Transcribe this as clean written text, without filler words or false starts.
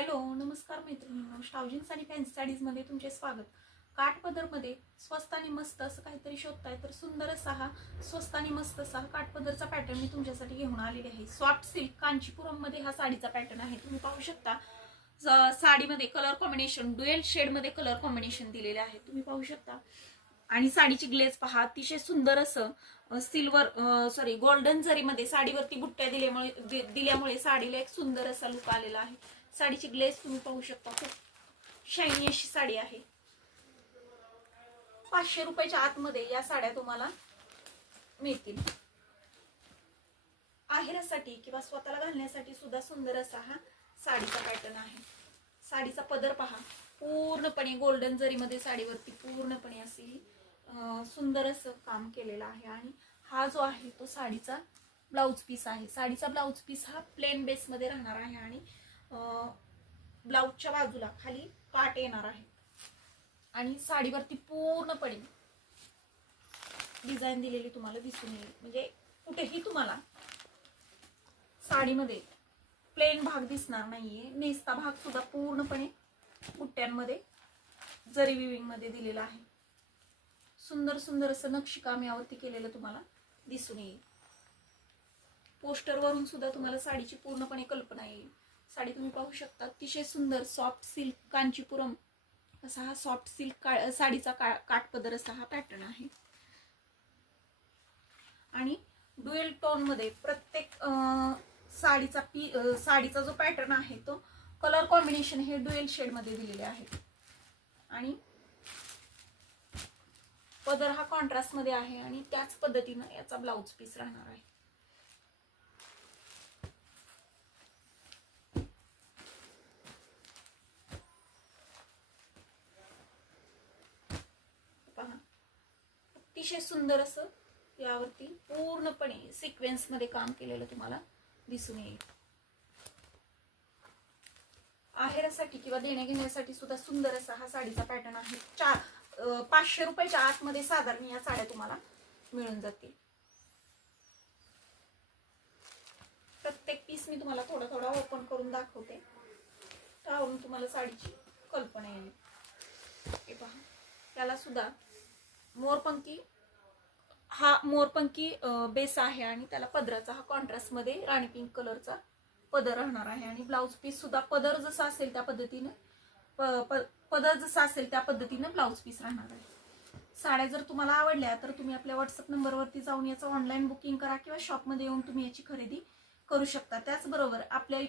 Hello नमस्कार मैत्रिणींनो, श्रावजीन्स आणि फॅन्सी साडीजमध्ये तुमचे स्वागत. काठपदरमध्ये स्वस्त आणि मस्त असं काहीतरी शोधताय तर सुंदर असा हा स्वस्त आणि मस्त असा काठपदरचा पॅटर्न मी तुमच्यासाठी घेऊन आलेले आहे. सॉफ्ट सिल्क कांचीपुरम मध्ये हा साडीचा पॅटर्न आहे. तुम्ही पाहू शकता साडीमध्ये कलर कॉम्बिनेशन ड्युएल शेड मध्ये कलर कॉम्बिनेशन दिलेले आहे. तुम्ही पाहू शकता आणि साडीची ग्लेज पहा, अतिशय सुंदर असं सिल्वर गोल्डन जरीमध्ये साडीवरती बुट्ट्या दिल्यामुळे साडीला एक सुंदर असा लुक आलेला आहे. साडीची ग्लेज तुम्ही पाहू शकता, खूप शायनी अशी साडी आहे. 500 रुपयाच्या आतमध्ये या साड्या तुम्हाला मिळतील. आहेरासाठी किंवा स्वतःला घालण्यासाठी सुद्धा सुंदर असा हा साडीचा पॅटर्न आहे. साडीचा पदर पहा, पूर्णपणे गोल्डन जरीमध्ये साडीवरती पूर्णपणे असे सुंदर असं काम केलेलं आहे. आणि हा जो आहे तो साडीचा ब्लाउज पीस आहे. साडीचा ब्लाउज पीस हा प्लेन बेस मध्ये राहणार आहे आणि ब्लाउजच्या बाजूला खाली काट येणार आहे आणि साडीवरती पूर्णपणे डिझाईन दिलेली तुम्हाला दिसून येईल. म्हणजे कुठेही तुम्हाला साडीमध्ये प्लेन भाग दिसणार नाहीये. नेसता भाग सुद्धा पूर्णपणे बुट्ट्यांमध्ये जरी विविंग मध्ये दिलेला आहे. सुंदर सुंदर असं नक्षीकाम यावरती केलेलं तुम्हाला दिसून येईल. पोस्टर वरून सुद्धा तुम्हाला साडीची पूर्णपणे कल्पना येईल. साडी तुम्ही पाहू शकता, अतिशय सुंदर सॉफ्ट सिल्क कांचीपुरम असा हा सॉफ्ट सिल्क साडीचा काठपदर असा हा पॅटर्न आहे. आणि ड्युएल टोन मध्ये प्रत्येक साडीचा जो पॅटर्न आहे तो कलर कॉम्बिनेशन हे ड्युएल शेड मध्ये दिलेले आहे. आणि पदर हा कॉन्ट्रास्ट मध्ये आहे आणि त्याच पद्धतीने याचा ब्लाउज पीस राहणार आहे. पहा, अतिशय सुंदर असं यावरती पूर्णपणे सिक्वेन्स मध्ये काम केलेलं तुम्हाला दिसून येईल. आहेरासाठी किंवा देण्या घेण्यासाठी सुद्धा सुंदर असा हा साडीचा पॅटर्न आहे. 500 रुपयाच्या आतमध्ये साधारण या साड्या तुम्हाला मिळून जातील. प्रत्येक पीस मी तुम्हाला थोडा थोडा ओपन करून दाखवते, त्यावरून तुम्हाला साडीची कल्पना येईल. हे पहा, त्याला सुद्धा मोरपंखी बेस आहे आणि त्याला पदराचा हा कॉन्ट्रास्ट मध्ये राणी पिंक कलरचा पदर राहणार आहे. आणि ब्लाउज पीस सुद्धा पदर जसा असेल त्या पद्धतीने ब्लाउज पीस राहणार आहे. साड्या जर तुम्हाला आवडल्या तर तुम्ही आपल्या व्हॉट्सअप नंबरवरती जाऊन याचं ऑनलाईन बुकिंग करा किंवा शॉपमध्ये येऊन तुम्ही याची खरेदी करू शकता. त्याचबरोबर आपल्या